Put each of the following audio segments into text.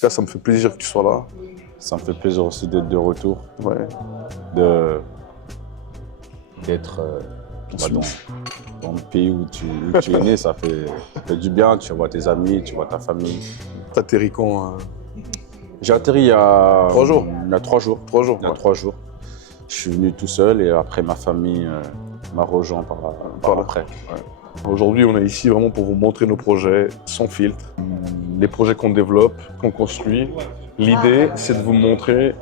tout cas, ça me fait plaisir que tu sois là. Ça me fait plaisir aussi d'être de retour, Ouais. d'être dans le pays où tu es né. Ça fait du bien, tu vois tes amis, tu vois ta famille. T'as atterri quand J'ai atterri il y a 3 jours. Il y a 3 jours. 3 jours. Il y a Ouais. 3 jours. Je suis venu tout seul et après ma famille m'a rejoint par après. Ouais. Aujourd'hui, on est ici vraiment pour vous montrer nos projets sans filtre, les projets qu'on développe, qu'on construit. L'idée, c'est de vous montrer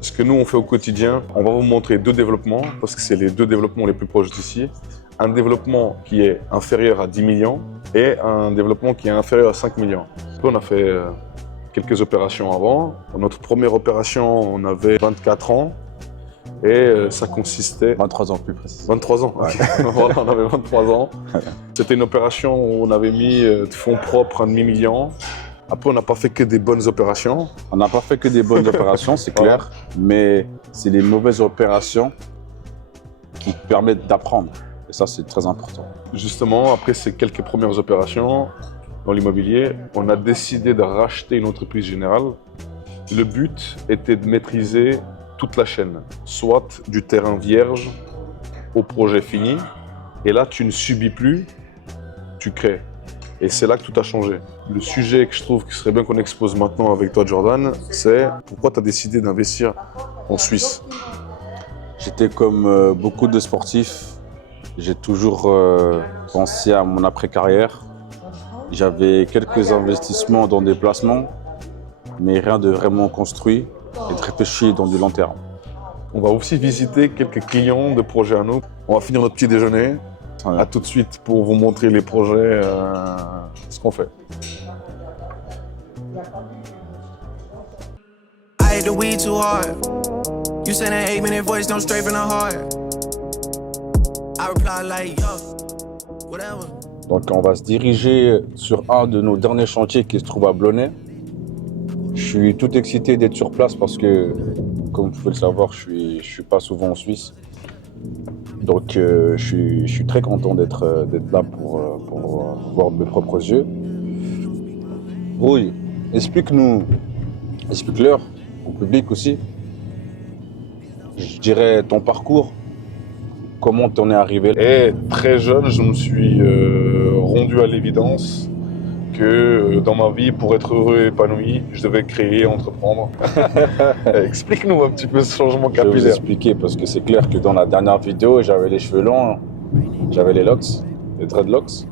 ce que nous, on fait au quotidien. On va vous montrer 2 développements, parce que c'est les 2 développements les plus proches d'ici. Un développement qui est inférieur à 10 millions et un développement qui est inférieur à 5 millions. On a fait quelques opérations avant. Pour notre première opération, on avait 24 ans. Et ça consistait... 23 ans plus précisément. 23 ans, ok. Voilà, on avait 23 ans. C'était une opération où on avait mis de fonds propres 1,5 million. Après, on n'a pas fait que des bonnes opérations. On n'a pas fait que des bonnes opérations, c'est clair, mais c'est les mauvaises opérations qui permettent d'apprendre. Et ça, c'est très important. Justement, après ces quelques premières opérations dans l'immobilier, on a décidé de racheter une entreprise générale. Le but était de maîtriser toute la chaîne, soit du terrain vierge au projet fini. Et là, tu ne subis plus, tu crées. Et c'est là que tout a changé. Le sujet que je trouve qu'il serait bien qu'on expose maintenant avec toi, Jordan, c'est pourquoi tu as décidé d'investir en Suisse. J'étais comme beaucoup de sportifs, j'ai toujours pensé à mon après-carrière. J'avais quelques investissements dans des placements, mais rien de vraiment construit et de réfléchi dans du long terme. On va aussi visiter quelques clients de projets à nous. On va finir notre petit déjeuner. Ouais. À tout de suite pour vous montrer les projets, ce qu'on fait. I hate the weed too hard. You send an 8-minute voice, don't straight from the heart. I reply like, yo, whatever. Donc on va se diriger sur un de nos derniers chantiers qui se trouve à Blonay. Je suis tout excité d'être sur place parce que, comme vous pouvez le savoir, je suis pas souvent en Suisse. Donc je suis très content d'être là pour voir de mes propres yeux. Rouille, explique-leur au public aussi. Je dirais ton parcours, comment t'en es arrivé. Et très jeune, je me suis rendu à l'évidence que dans ma vie, pour être heureux et épanoui, je devais créer, entreprendre. Explique-nous un petit peu ce changement Je vais vous capillaire. expliquer parce que c'est clair que dans la dernière vidéo, j'avais les cheveux longs, j'avais les locks, les dreadlocks.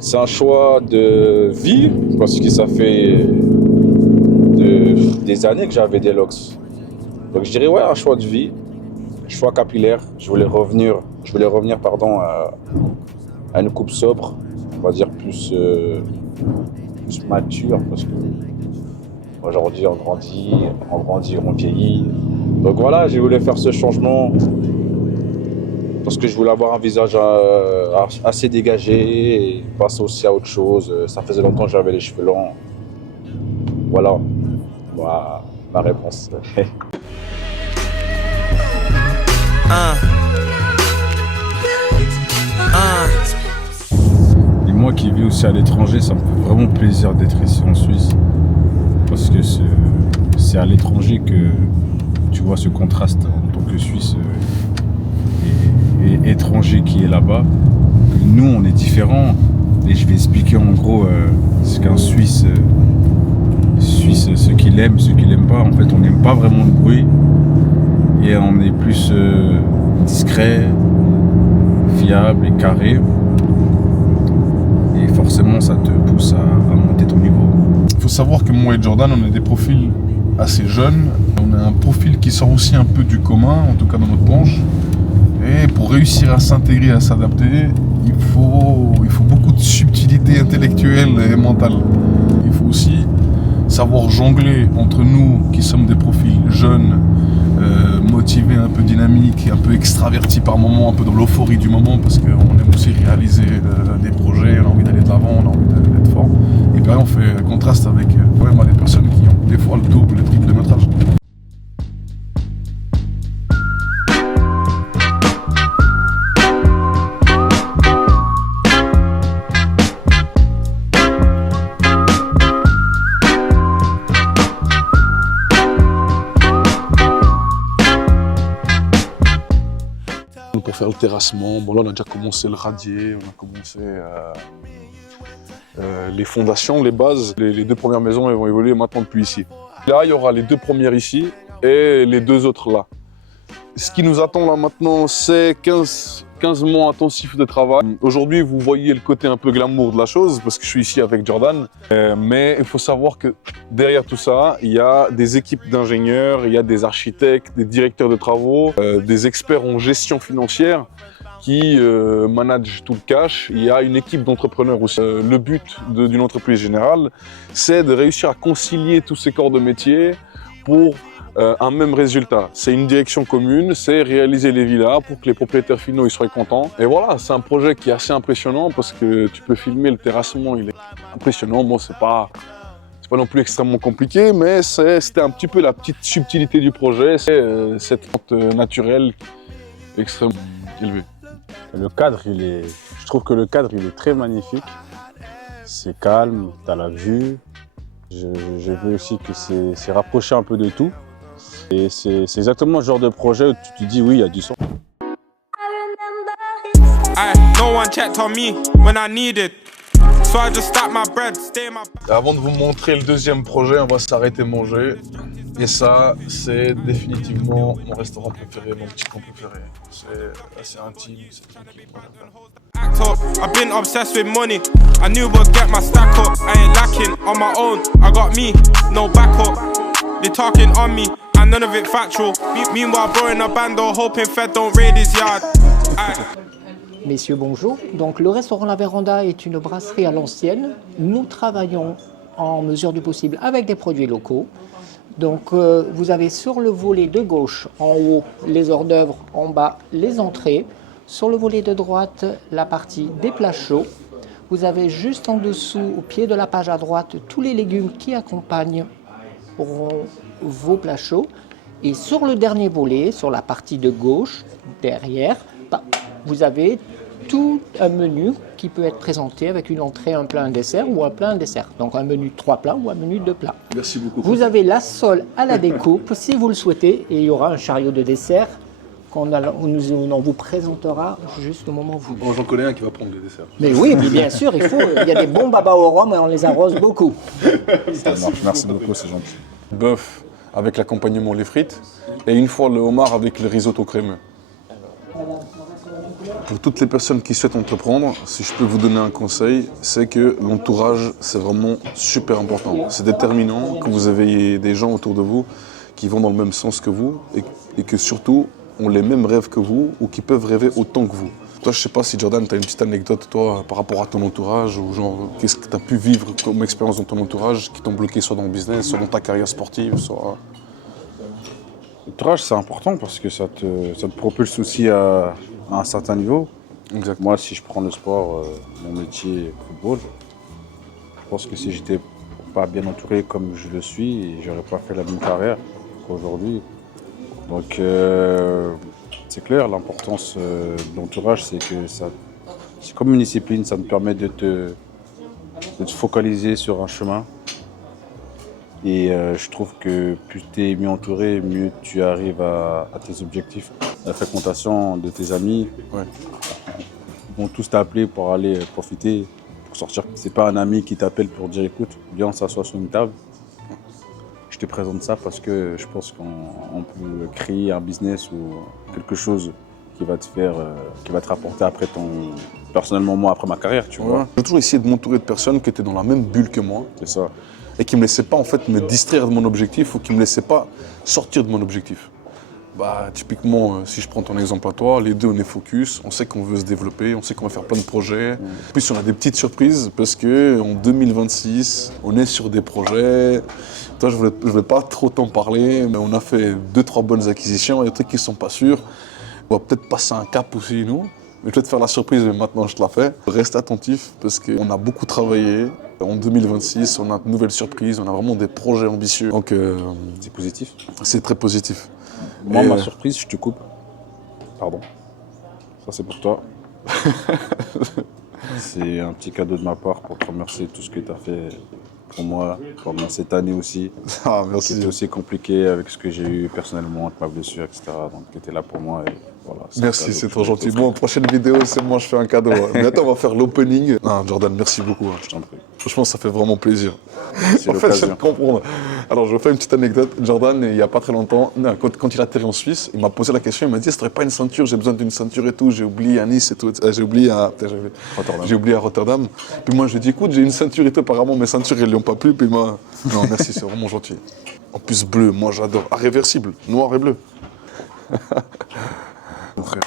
C'est un choix de vie parce que ça fait des années que j'avais des locks. Donc je dirais ouais, un choix de vie, choix capillaire. Je voulais revenir à une coupe sobre, on va dire plus mature parce que aujourd'hui on grandit, on vieillit. Donc voilà, j'ai voulu faire ce changement parce que je voulais avoir un visage assez dégagé et passer aussi à autre chose. Ça faisait longtemps que j'avais les cheveux longs. Voilà, ma réponse. Et moi qui vis aussi à l'étranger, ça me fait vraiment plaisir d'être ici en Suisse. Parce que c'est à l'étranger que tu vois ce contraste en tant que Suisse et étranger qui est là-bas. Nous, on est différents. Et je vais expliquer en gros ce qu'un Suisse, ce qu'il aime, ce qu'il n'aime pas. En fait, on n'aime pas vraiment le bruit. Et on est plus discret, fiable et carré. Et forcément, ça te pousse à monter ton niveau. Il faut savoir que moi et Jordan, on a des profils assez jeunes. On a un profil qui sort aussi un peu du commun, en tout cas dans notre branche. Et pour réussir à s'intégrer, à s'adapter, il faut beaucoup de subtilité intellectuelle et mentale. Il faut aussi savoir jongler entre nous qui sommes des profils jeunes, motivés, un peu dynamiques, un peu extravertis par moments, un peu dans l'euphorie du moment parce qu'on aime aussi réaliser des projets, on a envie d'aller de l'avant, on a envie d'être fort. Et puis on fait contraste avec vraiment des personnes qui ont des fois le double, le triple de notre âge. pour faire le terrassement. Bon, là, on a déjà commencé le radier, on a commencé les fondations, les bases. Les 2 premières maisons, elles vont évoluer maintenant depuis ici. Là, il y aura les 2 premières ici et les 2 autres là. Ce qui nous attend là maintenant, c'est 15 mois intensifs de travail. Aujourd'hui, vous voyez le côté un peu glamour de la chose parce que je suis ici avec Jordan. Mais il faut savoir que derrière tout ça, il y a des équipes d'ingénieurs, il y a des architectes, des directeurs de travaux, des experts en gestion financière qui managent tout le cash. Il y a une équipe d'entrepreneurs aussi. Le but d'une entreprise générale, c'est de réussir à concilier tous ces corps de métier pour un même résultat. C'est une direction commune, c'est réaliser les villas pour que les propriétaires finaux ils soient contents. Et voilà, c'est un projet qui est assez impressionnant parce que tu peux filmer le terrassement, il est impressionnant. Bon, c'est pas non plus extrêmement compliqué, mais c'était un petit peu la petite subtilité du projet, c'est cette pente naturelle extrêmement élevée. Le cadre, je trouve que le cadre, il est très magnifique. C'est calme, tu as la vue. J'ai vu aussi que c'est rapproché un peu de tout. Et c'est exactement le genre de projet où tu te dis oui, il y a du son. Avant de vous montrer le 2e projet, on va s'arrêter manger. Et ça, c'est définitivement mon restaurant préféré, mon petit coin préféré. C'est assez intime, c'est tranquille. I've been obsessed with money. I knew I'd get my stack up. I ain't lacking on my own. I got me, no backup. They're talking on me, and none of it factual. Meanwhile, bro in a bando, hoping Fed don't raid his yard. Messieurs, bonjour. Donc, le restaurant La Véranda est une brasserie à l'ancienne. Nous travaillons en mesure du possible avec des produits locaux. Donc, vous avez sur le volet de gauche, en haut, les hors d'œuvre, en bas, les entrées. Sur le volet de droite, la partie des plats chauds. Vous avez juste en dessous, au pied de la page à droite, tous les légumes qui accompagnent vos plats chauds. Et sur le dernier volet, sur la partie de gauche, derrière, vous avez tout un menu qui peut être présenté avec une entrée, un plat, un dessert ou un plat, un dessert. Donc un menu de 3 plats ou un menu de 2 plats. Merci beaucoup. Vous avez la sole à la découpe si vous le souhaitez et il y aura un chariot de dessert on vous présentera juste au moment où vous... Bon, j'en connais un qui va prendre les desserts. Mais oui, bien sûr, il y a des bons babas au rhum et on les arrose beaucoup. Ça marche, merci beaucoup, c'est gentil. Bœuf avec l'accompagnement les frites et une fois le homard avec le risotto crémeux. Pour toutes les personnes qui souhaitent entreprendre, si je peux vous donner un conseil, c'est que l'entourage, c'est vraiment super important. C'est déterminant que vous ayez des gens autour de vous qui vont dans le même sens que vous et que surtout ont les mêmes rêves que vous ou qui peuvent rêver autant que vous. Toi, je sais pas si Jordan, tu as une petite anecdote, toi, par rapport à ton entourage ou genre, qu'est-ce que tu as pu vivre comme expérience dans ton entourage qui t'ont bloqué soit dans le business, soit dans ta carrière sportive, soit... L'entourage, c'est important parce que ça te propulse aussi à un certain niveau. Exact. Moi, si je prends le sport, mon métier, football, je pense que si j'étais pas bien entouré comme je le suis, j'aurais pas fait la même carrière qu'aujourd'hui. Donc, c'est clair, l'importance de l'entourage, c'est que c'est comme une discipline, ça te permet de te focaliser sur un chemin. Et je trouve que plus tu es mieux entouré, mieux tu arrives à tes objectifs. La fréquentation de tes amis, ils vont tous t'appeler pour aller profiter, pour sortir. C'est pas un ami qui t'appelle pour dire écoute, viens on s'assoit sur une table. Je te présente ça parce que je pense qu'on peut créer un business ou quelque chose qui va te faire, qui va te rapporter après personnellement moi après ma carrière, tu vois. J'ai toujours essayé de m'entourer de personnes qui étaient dans la même bulle que moi. C'est ça. Et qui ne me laissaient pas en fait me distraire de mon objectif ou qui ne me laissaient pas sortir de mon objectif. Bah, typiquement, si je prends ton exemple à toi, les deux on est focus, on sait qu'on veut se développer, on sait qu'on va faire plein de projets. En plus on a des petites surprises parce qu'en 2026, on est sur des projets. Toi, je voulais pas trop t'en parler, mais on a fait 2-3 bonnes acquisitions, il y a des trucs qui ne sont pas sûrs. On va peut-être passer un cap aussi nous. Mais je vais te faire la surprise, mais maintenant je te la fais. Reste attentif parce qu'on a beaucoup travaillé. En 2026, on a de nouvelles surprises, on a vraiment des projets ambitieux. Donc c'est positif. C'est très positif. Moi, ma surprise, je te coupe. Pardon. Ça, c'est pour toi. C'est un petit cadeau de ma part pour te remercier de tout ce que tu as fait pour moi pendant cette année aussi. Ah, merci. C'était aussi compliqué avec ce que j'ai eu personnellement, avec ma blessure, etc. Donc, tu étais là pour moi. Et voilà, Merci, c'est trop gentil. Bon, prochaine vidéo, c'est moi, je fais un cadeau. Mais attends, on va faire l'opening. Ah, Jordan, merci beaucoup. Je t'en prie. Franchement, ça fait vraiment plaisir. C'est En fait, je l'occasion. vais te comprendre. Alors, je vais faire une petite anecdote. Jordan, il n'y a pas très longtemps, quand il a atterri en Suisse, il m'a posé la question. Il m'a dit, ce serait pas une ceinture, j'ai besoin d'une ceinture et tout. J'ai oublié à Nice et tout. J'ai oublié à Rotterdam. J'ai oublié à Rotterdam. Puis moi, je lui ai dit, écoute, j'ai une ceinture et tout. Apparemment, mes ceintures, elles lui ont pas plu. Puis moi, non, merci, c'est vraiment gentil. En plus, bleu, moi, j'adore. Ah, réversible, noir et bleu. Mon frère.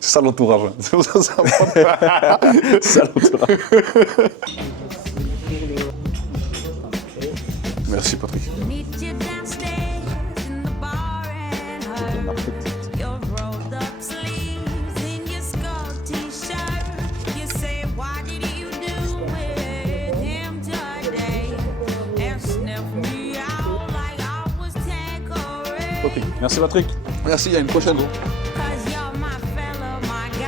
C'est ça l'entourage. Hein. C'est pour ça, c'est ça l'entourage. Merci, Patrick. Meet you downstairs in the bar and her. Your rolled up sleeves in your skull t-shirt. You say, what did you do with him today? And sniff me out like I was Tanqueray. Ok, merci Patrick. Merci, à une prochaine. 'Cause you're my fella, my guy.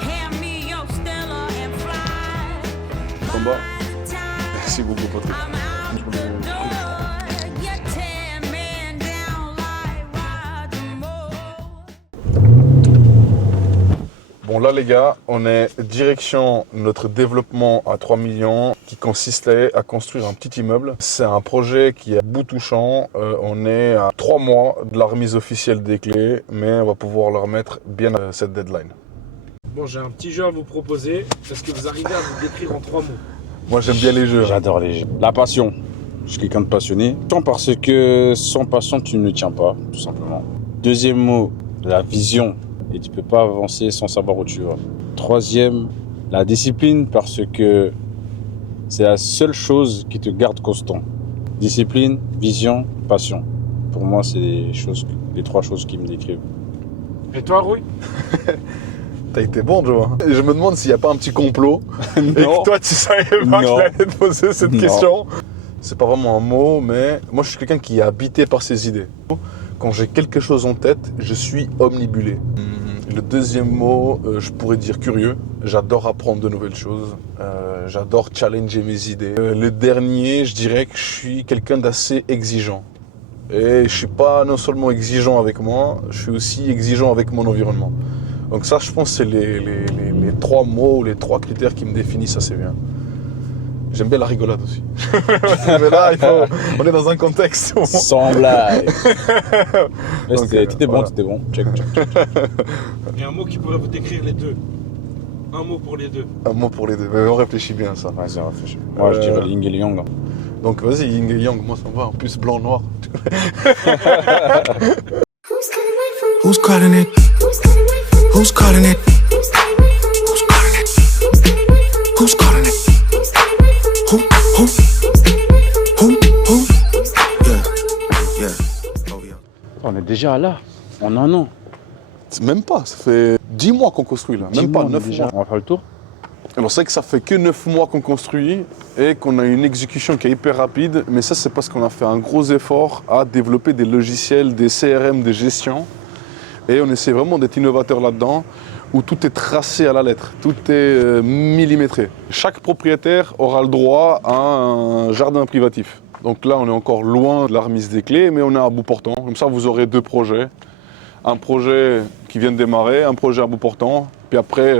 Hand me your Stella and fly. Combat. Merci beaucoup, Patrick. I'm out the door. You tear me down like Roger Moore. Bon, là, les gars, on est direction notre développement à 3 millions qui consistait à construire un petit immeuble. C'est un projet qui est à bout touchant. On est à 3 mois de la remise officielle des clés, mais on va pouvoir leur mettre bien cette deadline. Bon, j'ai un petit jeu à vous proposer. Est-ce que vous arrivez à vous décrire en 3 mots? Moi, j'aime bien les jeux. J'adore les jeux. La passion. Je suis quelqu'un de passionné. Parce que sans passion, tu ne tiens pas, tout simplement. Deuxième mot, la vision. Et tu peux pas avancer sans savoir où tu vas. Troisième, la discipline, parce que c'est la seule chose qui te garde constant. Discipline, vision, passion. Pour moi, c'est les 3 choses qui me décrivent. Et toi, Rui? T'as été bon, Joe. Hein. Et je me demande s'il n'y a pas un petit complot. Et que toi, tu savais pas que Non. j'allais te poser cette Non. question. C'est pas vraiment un mot, mais moi, je suis quelqu'un qui est habité par ses idées. Quand j'ai quelque chose en tête, je suis omnibulé. Le deuxième mot, je pourrais dire curieux. J'adore apprendre de nouvelles choses. J'adore challenger mes idées. Le dernier, je dirais que je suis quelqu'un d'assez exigeant. Et je suis pas non seulement exigeant avec moi, je suis aussi exigeant avec mon environnement. Donc ça, je pense, c'est les 3 mots, les 3 critères qui me définissent assez bien. J'aime bien la rigolade aussi. Mais là, on est dans un contexte où... Sans blague. Donc, T'étais bon, voilà. t'étais bon. Check. Et un mot qui pourrait vous décrire les deux. Un mot pour les deux. Un mot pour les deux. Mais on réfléchit bien à ça. Vas-y, réfléchis. Moi, je dirais Yin et Yang. Donc vas-y, Yin et Yang, moi ça me va. En plus, blanc, noir. Who's calling it? Who's calling it? Who's calling it? Who's calling it? Who? Yeah. Oh yeah. On est déjà là, en un an. Même pas, ça fait 10 mois qu'on construit là. Même pas 9 mois. On va faire le tour. Alors c'est vrai que ça fait que 9 mois qu'on construit et qu'on a une exécution qui est hyper rapide, mais ça c'est parce qu'on a fait un gros effort à développer des logiciels, des CRM de gestion et on essaie vraiment d'être innovateur là-dedans où tout est tracé à la lettre, tout est millimétré. Chaque propriétaire aura le droit à un jardin privatif. Donc là on est encore loin de la remise des clés, mais on est à bout portant. Comme ça vous aurez 2 projets. Un projet qui vient de démarrer, un projet à bout portant. Puis après,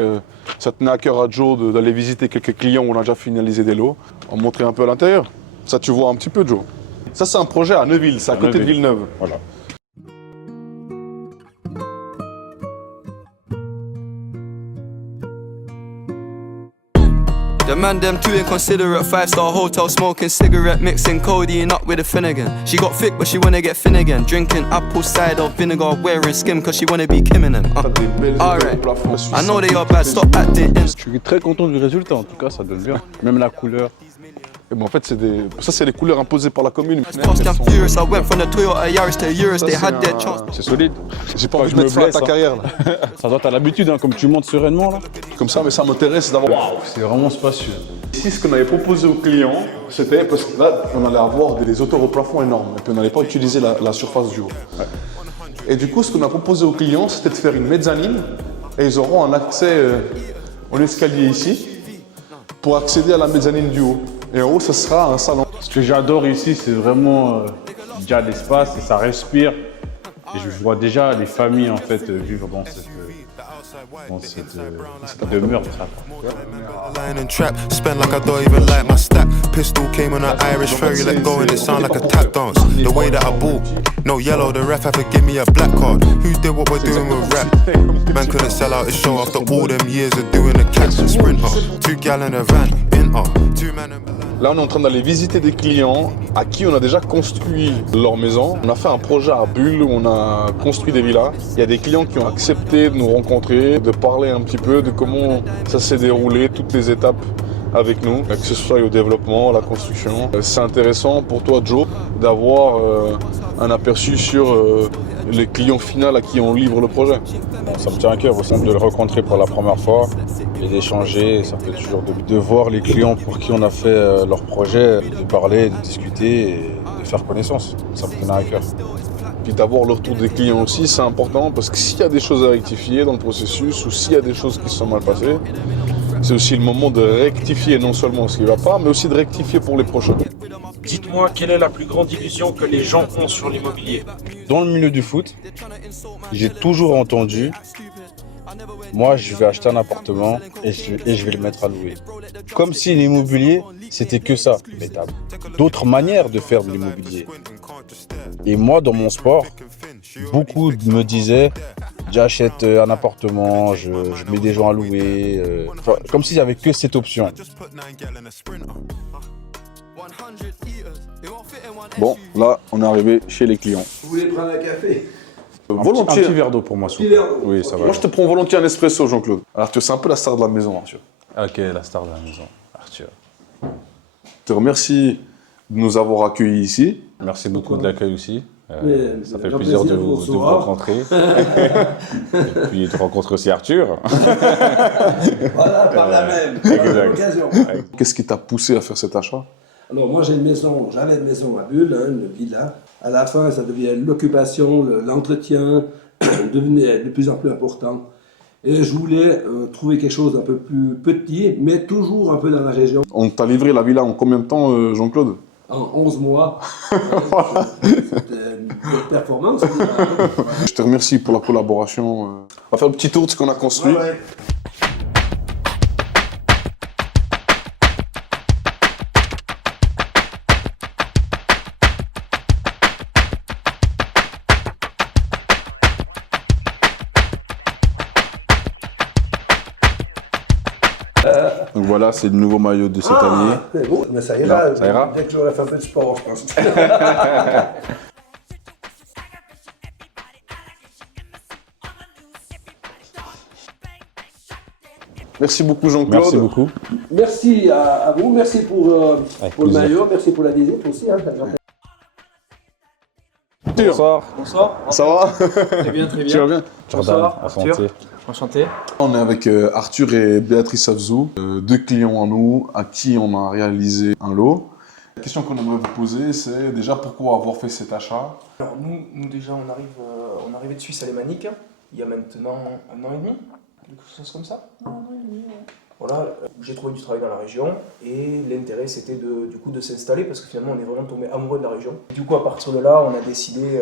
ça tenait à cœur à Joe d'aller visiter quelques clients où on a déjà finalisé des lots. On va montrer un peu à l'intérieur. Ça, tu vois un petit peu, Joe. Ça, c'est un projet à Neuville, c'est à côté de Villeneuve. Voilà. The man them too inconsiderate, 5-star hotel smoking cigarette, mixing codeine up with a Finnegan. She got thick but she wanna get thin again, drinking apple cider vinegar, wearing skim cause she wanna be Kim and them. Alright, I know they are bad, stop acting in. Je suis très content du résultat, en tout cas, ça donne bien. Même la couleur. Et bon, en fait, ça, c'est les couleurs imposées par la commune. Fast and furious, I went from the Toyota Yaris to Urus, they had their chance. C'est solide. J'ai pas Pas envie que de je mettre me ça à blesse, ta hein. carrière. Là. Ça doit être à l'habitude, hein, comme tu montes sereinement là. Comme ça, mais ça m'intéresse d'avoir... Waouh, c'est vraiment spacieux. Ici, ce qu'on avait proposé aux clients, c'était parce que là, on allait avoir des hauteurs au plafond énormes. Et puis, on n'allait pas utiliser la surface du haut. Ouais. Et du coup, ce qu'on a proposé aux clients, c'était de faire une mezzanine. Et ils auront un accès en escalier ici. pour accéder à la mezzanine du haut. Et en haut, ce sera un salon. Ce que j'adore ici, c'est vraiment déjà l'espace et ça respire. Et je vois déjà les familles en fait vivre dans cette demeure. Line and trap, spent like I don't even like my stack. Pistol came on an Irish ferry, let go and it sound like a tap dance. The way that I bought, no yellow, the ref had to give me a black card. Who did what we're doing with rap? Man couldn't sell out his show after all them years of doing a catch and sprinter. 2 gal in a van, inter, 2 man in Là, on est en train d'aller visiter des clients à qui on a déjà construit leur maison. On a fait un projet à Bulle où on a construit des villas. Il y a des clients qui ont accepté de nous rencontrer, de parler un petit peu de comment ça s'est déroulé, toutes les étapes avec nous, que ce soit au développement, la construction. C'est intéressant pour toi, Joe, d'avoir un aperçu sur les clients finaux à qui on livre le projet. Bon, ça me tient à cœur aussi de le rencontrer pour la première fois et d'échanger. Ça fait toujours de voir les clients pour qui on a fait leur projet, de parler, de discuter et de faire connaissance. Ça me tient à cœur. Puis d'avoir le retour des clients aussi, c'est important parce que s'il y a des choses à rectifier dans le processus ou s'il y a des choses qui se sont mal passées, c'est aussi le moment de rectifier non seulement ce qui ne va pas, mais aussi de rectifier pour les prochains. Dites-moi, quelle est la plus grande illusion que les gens ont sur l'immobilier? Dans le milieu du foot, j'ai toujours entendu moi je vais acheter un appartement et je vais le mettre à louer. Comme si l'immobilier c'était que ça. Mais t'as d'autres manières de faire de l'immobilier. Et moi dans mon sport, beaucoup me disaient j'achète un appartement, je mets des gens à louer, comme s'il n'y avait que cette option. Bon, là, on est arrivé chez les clients. Vous voulez prendre un café? Volontiers. Un petit verre d'eau pour moi, s'il vous plaît. Oui, ça va. Moi, je te prends volontiers un espresso, Jean-Claude. Arthur, c'est un peu la star de la maison, Arthur. Ok, la star de la maison, Arthur. Je te remercie de nous avoir accueillis ici. Merci beaucoup de l'accueil aussi. Ça fait grand plaisir de plaisir vous pour recevoir. rencontrer. Et puis de rencontrer aussi Arthur. Voilà, par la même. Exact. L'occasion. Qu'est-ce qui t'a poussé à faire cet achat? Alors moi j'ai une maison, j'avais une maison à Bulle, hein, une villa. À la fin ça devient l'occupation, l'entretien devenait de plus en plus important. Et je voulais trouver quelque chose d'un peu plus petit, mais toujours un peu dans la région. On t'a livré la villa en combien de temps, Jean-Claude? En 11 mois. C'était une belle performance. Je te remercie pour la collaboration. On va faire le petit tour de ce qu'on a construit. Ouais, ouais. Donc voilà, c'est le nouveau maillot de cette année. C'est beau, mais ça ira. Non, ça ira. Dès que j'aurai fait un peu de sport, je pense. Merci beaucoup, Jean-Claude. Merci beaucoup. Merci à vous, merci pour le plaisir. maillot, merci pour la visite aussi. Hein, Bonsoir. Bonsoir. Ça va? Très bien, très bien. Tu vas bien? Bonsoir, Enchanté. Arthur. Enchanté. On est avec Arthur et Béatrice Afzou, deux clients à nous, à qui on a réalisé un lot. La question qu'on aimerait vous poser, c'est déjà pourquoi avoir fait cet achat? Alors nous déjà, on arrivait de Suisse alémanique, il y a maintenant 1 an et demi, quelque chose comme ça. Voilà, j'ai trouvé du travail dans la région et l'intérêt c'était de s'installer parce que finalement on est vraiment tombé amoureux de la région. Du coup à partir de là, on a décidé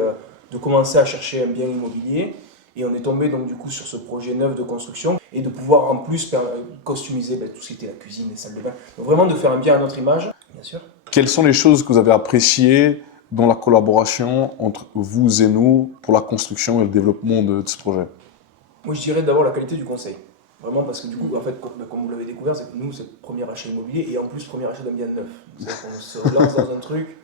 de commencer à chercher un bien immobilier et on est tombé donc du coup sur ce projet neuf de construction et de pouvoir en plus customiser tout ce qui était la cuisine, les salles de bain. Donc vraiment de faire un bien à notre image, bien sûr. Quelles sont les choses que vous avez appréciées dans la collaboration entre vous et nous pour la construction et le développement de ce projet? Moi je dirais d'abord la qualité du conseil. Vraiment parce que du coup, en fait, comme vous l'avez découvert, c'est que nous, c'est le premier achat immobilier et en plus, premier achat d'un bien neuf. C'est-à-dire qu'on se lance dans un truc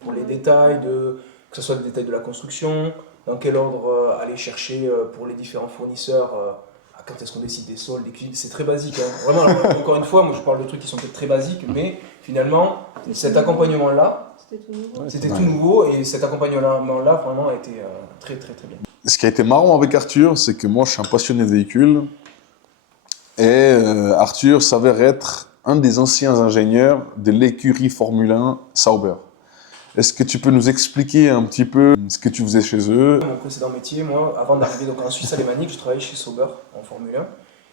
pour les détails, que ce soit les détails de la construction, dans quel ordre aller chercher pour les différents fournisseurs, quand est-ce qu'on décide des sols, des cuisines, c'est très basique. Hein. Vraiment, alors, encore une fois, moi je parle de trucs qui sont peut-être très basiques, mais finalement, cet accompagnement-là, c'était tout nouveau et cet accompagnement-là, vraiment, a été très, très, très bien. Ce qui a été marrant avec Arthur, c'est que moi, je suis un passionné de véhicules. Et Arthur s'avère être un des anciens ingénieurs de l'écurie Formule 1 Sauber. Est-ce que tu peux nous expliquer un petit peu ce que tu faisais chez eux? Mon précédent métier, moi, avant d'arriver en Suisse alémanique, je travaillais chez Sauber en Formule 1.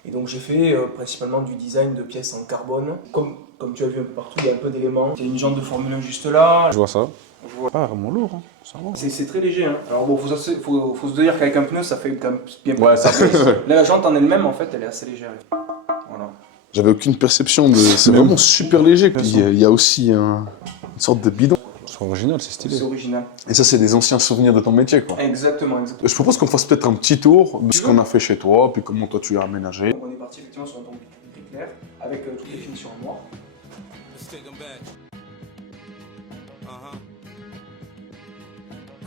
Et donc j'ai fait principalement du design de pièces en carbone. Comme tu as vu un peu partout, il y a un peu d'éléments. Il y a une jante de Formule 1 juste là. Je vois ça. Pas vraiment lourd, hein. Ça va. C'est très léger. Hein. Alors bon, faut se dire qu'avec un pneu, ça fait quand même bien Ouais, ça fait. Là, la jante en elle-même, en fait, elle est assez légère. Voilà. J'avais aucune perception de. C'est vraiment super léger. Puis il y a aussi une sorte de bidon. C'est original, c'est stylé. C'est original. Et ça, c'est des anciens souvenirs de ton métier, quoi. Exactement. Je propose qu'on fasse peut-être un petit tour de ce qu'on a fait chez toi, puis comment toi tu as aménagé. Donc, on est parti effectivement sur un ton gris clair, avec toutes les finitions en noir. Let's take 'em back.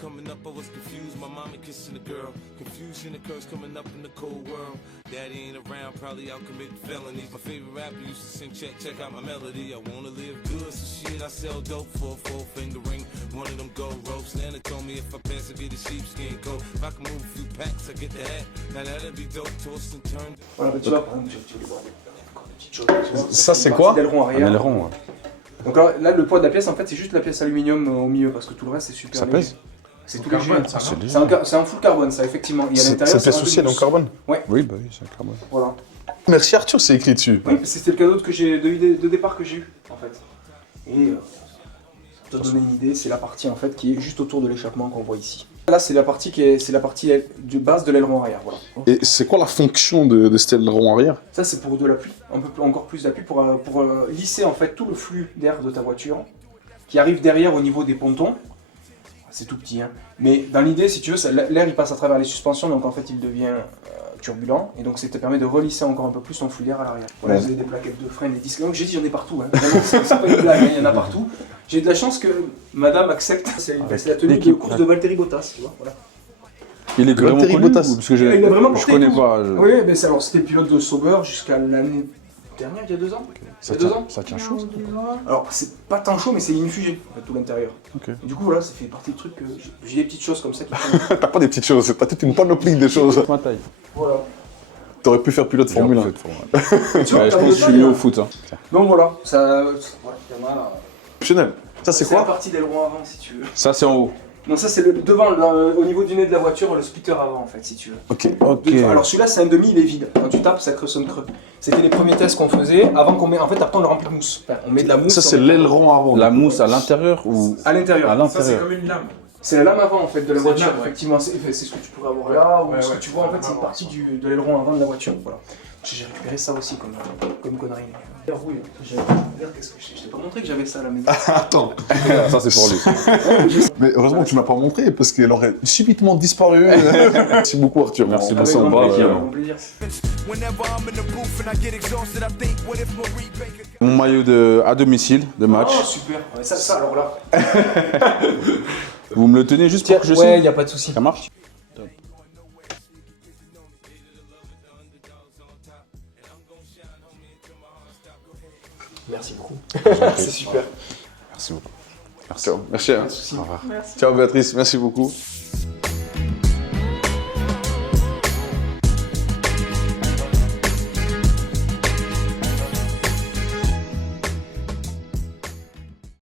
Coming up, I was confused. My mama kissing a girl. Confusion occurs coming up in the cold world. Daddy ain't around, probably out committing felonies. My favorite rapper used to sing, check out my melody. I wanna live good, so shit, I sell dope for a 4-finger ring. One of them gold ropes. Nana told me if I pass, I get a sheepskin coat. If I can move a few packs, I get the hat. Now that'd be dope, tossed and turned. Voilà, tu vois, par exemple, tu les vois. Encore des petites choses. Tu vois, Ça, c'est une quoi? partie d'aileron arrière. Un aileron, ouais. Donc là, le poids de la pièce, en fait, c'est juste la pièce aluminium au milieu, parce que tout le reste, c'est super Ça léger. pèse? C'est tout léger. c'est léger. C'est un full carbone, ça, effectivement. Et à l'intérieur, C'était c'est un associé demi-mousse. dans carbone. Oui, bah oui, c'est un carbone. Voilà. Merci Arthur, c'est écrit dessus. Oui, c'était le cadeau de départ que j'ai eu, en fait. Et pour te donner une idée, c'est la partie en fait qui est juste autour de l'échappement qu'on voit ici. Là, c'est la partie de base de l'aileron arrière. Voilà. Et c'est quoi la fonction de cet aileron arrière? Ça, c'est pour de l'appui, encore plus d'appui pour lisser en fait tout le flux d'air de ta voiture qui arrive derrière au niveau des pontons. C'est tout petit, hein. Mais dans l'idée, si tu veux, l'air il passe à travers les suspensions, donc en fait il devient turbulent, et donc ça te permet de relisser encore un peu plus ton flux d'air à l'arrière. Voilà, vous avez des plaquettes de frein, des disques. Donc j'ai dit, j'en ai partout, hein. Vraiment, c'est pas une blague, hein, il y en a partout. J'ai de la chance que madame accepte. C'est la tenue de course de Valtteri Bottas, tu vois. Voilà. Il est vraiment Valtteri connu Bottas. parce que Il a vraiment je porté connais tout. pas. Oui, mais alors c'était le pilote de Sauber jusqu'à l'année dernière, il y a 2 ans. Ça Il y a 2 tient, ans. ça tient chaud. Ça. Alors c'est pas tant chaud, mais c'est inifugé, en fait, tout l'intérieur. Ok. Et du coup, voilà, ça fait partie du truc que j'ai des petites choses comme ça qui font. T'as pas des petites choses, t'as toute une panoplie de choses. Ma taille. Voilà. T'aurais pu faire pilote Formule 1. Tu vois, Ouais, je pense que je suis mieux au foot. Hein. Donc voilà, ça. Ouais, il y en a. Optionnel. Ça c'est la quoi? partie d'aileron avant, si tu veux. Ça, c'est en haut. Non, ça c'est le devant, au niveau du nez de la voiture, le splitter avant en fait, si tu veux. Ok. Alors celui-là c'est un demi, il est vide. Quand tu tapes, ça sonne creux. C'était les premiers tests qu'on faisait avant qu'on met. En fait, après on le remplit de mousse. Enfin, on met de la mousse. Ça c'est l'aileron avant. La mousse à l'intérieur ou à l'intérieur. à Ça, c'est l'intérieur? comme une lame. C'est la lame avant en fait de la C'est voiture. une lame, ouais. Effectivement, c'est ce que tu pourrais avoir là ou Ouais, ce que ouais. tu vois en fait, c'est une partie de l'aileron avant de la voiture. Voilà. J'ai récupéré ça aussi comme connerie. Oui, qu'est-ce que je t'ai pas montré que j'avais ça à la maison. Attends. Ça, c'est pour lui. Mais heureusement que tu m'as pas montré parce qu'elle aurait subitement disparu. Merci beaucoup Arthur. Merci Avec beaucoup. grand plaisir, Bravo. avec grand plaisir. Whenever I'm in the booth and I get exhausted, I think, what if Marie Baker. Mon maillot à domicile de match. Oh super. Ouais, ça alors là. Vous me le tenez juste pour que je Ouais, signe? y a pas de souci. Ça marche? Merci beaucoup. C'est super. Merci beaucoup. Ciao. Merci. Hein. Pas de souci. Ciao Béatrice, merci beaucoup.